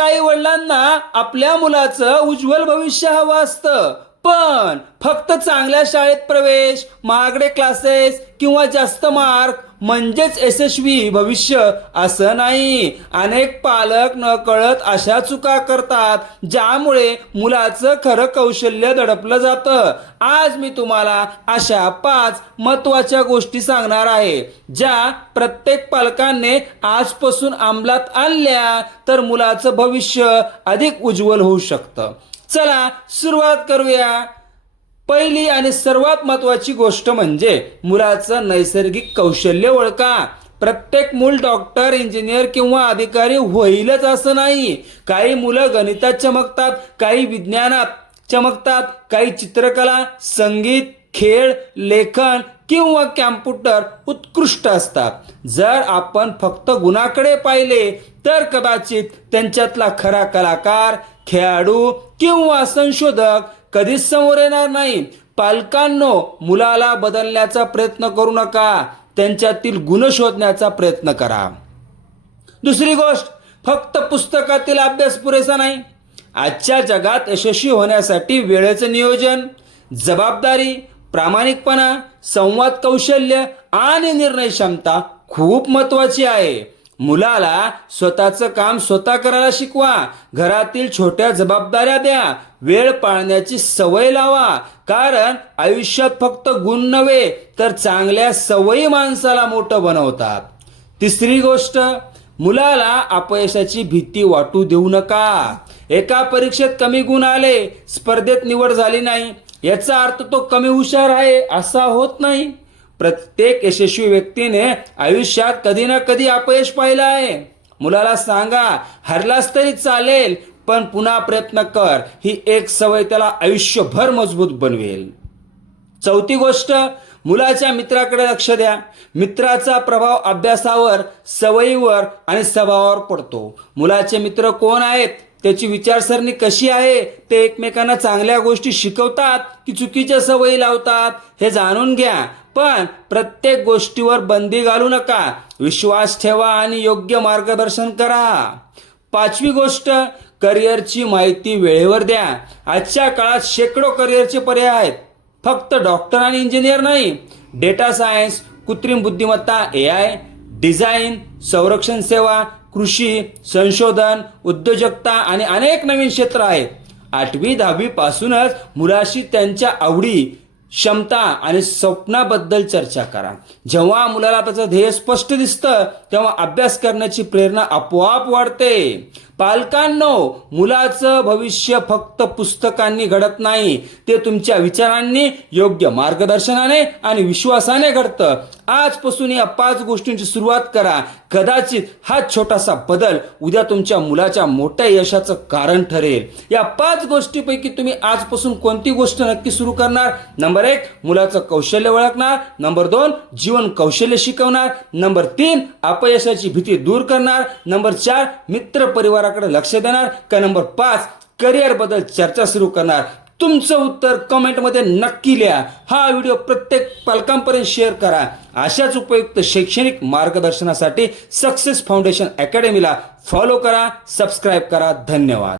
अनेक आई वडिलांना आपल्या मुलाचं उज्ज्वल भविष्य हवं असतं, पण फक्त चांगल्या शाळेत प्रवेश, महागडे क्लासेस किंवा जास्त मार्क म्हणजेच यशस्वी भविष्य असं नाही. अनेक पालक नकळत अशा चुका करतात ज्यामुळे मुलाचं खरं कौशल्य दडपलं जातं. आज मी तुम्हाला अशा 5 महत्त्वाच्या गोष्टी सांगणार आहे, ज्या प्रत्येक पालकांनी आजपासून अंमलात आणल्या तर मुलाचं भविष्य अधिक उज्ज्वल होऊ शकतं. चला सुरुवात करूया. पहिली आणि सर्वात महत्त्वाची गोष्ट म्हणजे मुलाचं नैसर्गिक कौशल्य ओळखा. प्रत्येक मूल डॉक्टर, इंजिनियर किंवा अधिकारी होईलच असं नाही. काही मुलं गणितात चमकतात, काही विज्ञानात चमकतात, काही चित्रकला, संगीत, खेळ, लेखन किंवा कॅम्प्युटर उत्कृष्ट असतात. जर आपण फक्त गुणाकडे पाहिले तर कदाचित त्यांच्यातला खरा कलाकार, खेळाडू किंवा संशोधक कधीच समोर येणार नाही. पालकांनो, मुलाला बदलण्याचा प्रयत्न करू नका, त्यांच्यातील गुण शोधण्याचा प्रयत्न करा. दुसरी गोष्ट, फक्त पुस्तकातील अभ्यास पुरेसा नाही. आजच्या जगात यशस्वी होण्यासाठी वेळेचं नियोजन, जबाबदारी, प्रामाणिकपणा, संवाद कौशल्य आणि निर्णय क्षमता खूप महत्त्वाची आहे. मुलाला स्वतःचं काम स्वतः करायला शिकवा. घरातील छोट्या जबाबदाऱ्या द्या. वेळ पाळण्याची सवय लावा, कारण आयुष्यात फक्त गुण नव्हे तर चांगल्या सवयी माणसाला मोठं बनवतात. तिसरी गोष्ट, मुलाला अपयशाची भीती वाटू देऊ नका. एका परीक्षेत कमी गुण आले, स्पर्धेत निवड झाली नाही, याचा अर्थ तो कमी हुशार आहे असा होत नाही. प्रत्येक यशस्वी व्यक्तीने आयुष्यात कधी ना कधी अपयश पाहिलं आहे. मुलाला सांगा, हरलास तरी चालेल, पण पुन्हा प्रयत्न कर. ही एक सवय त्याला आयुष्यभर मजबूत बनवेल. चौथी गोष्ट, मुलाच्या मित्राकडे लक्ष द्या. मित्राचा प्रभाव अभ्यासावर, सवयीवर आणि स्वभावावर पडतो. मुलाचे मित्र कोण आहेत, त्याची विचारसरणी कशी आहे, ते एकमेकांना चांगल्या गोष्टी शिकवतात की चुकीच्या सवयी लावतात हे जाणून घ्या. पण प्रत्येक गोष्टीवर बंदी घालू नका. विश्वास ठेवा आणि योग्य मार्गदर्शन करा. पाचवी गोष्ट, करिअरची माहिती वेळेवर द्या. आजच्या काळात शेकडो करिअरचे पर्याय आहेत. फक्त डॉक्टर आणि इंजिनियर नाही, डेटा सायन्स, कृत्रिम बुद्धिमत्ता, AI, डिझाईन, संरक्षण सेवा, कृषी, संशोधन, उद्योजकता आणि अनेक नवीन क्षेत्र आहेत. 8वी-10वी पासूनच मुलाशी त्यांच्या आवडी, क्षमता आणि स्वप्नाबद्दल चर्चा करा. जेव्हा मुलाला त्याचं ध्येय स्पष्ट दिसतं तेव्हा अभ्यास करण्याची प्रेरणा आपोआप वाढते. पालकांनो, मुलाचं भविष्य फक्त पुस्तकांनी घडत नाही, ते तुमच्या विचारांनी, योग्य मार्गदर्शनाने आणि विश्वासाने घडतं. आजपासून या 5 गोष्टींची सुरुवात करा. कदाचित हा छोटासा बदल उद्या तुमच्या मुलाच्या मोठ्या यशाचं कारण ठरेल. या 5 गोष्टींपैकी तुम्ही आजपासून कोणती गोष्ट नक्की सुरू करणार? नंबर 1, मुलाचं कौशल्य ओळखणार. नंबर 2, जीवन कौशल्य शिकवणार. नंबर 3, अपयशाची भीती दूर करणार. नंबर 4, मित्र परिवाराकडे लक्ष देणार. का नंबर 5, करिअर बद्दल चर्चा सुरू करणार? तुमचं उत्तर कमेंटमध्ये नक्की लिहा. हा व्हिडिओ प्रत्येक पालकांपर्यंत शेअर करा. अशाच उपयुक्त शैक्षणिक मार्गदर्शनासाठी सक्सेस फाउंडेशन अकॅडमीला फॉलो करा, सबस्क्राईब करा. धन्यवाद.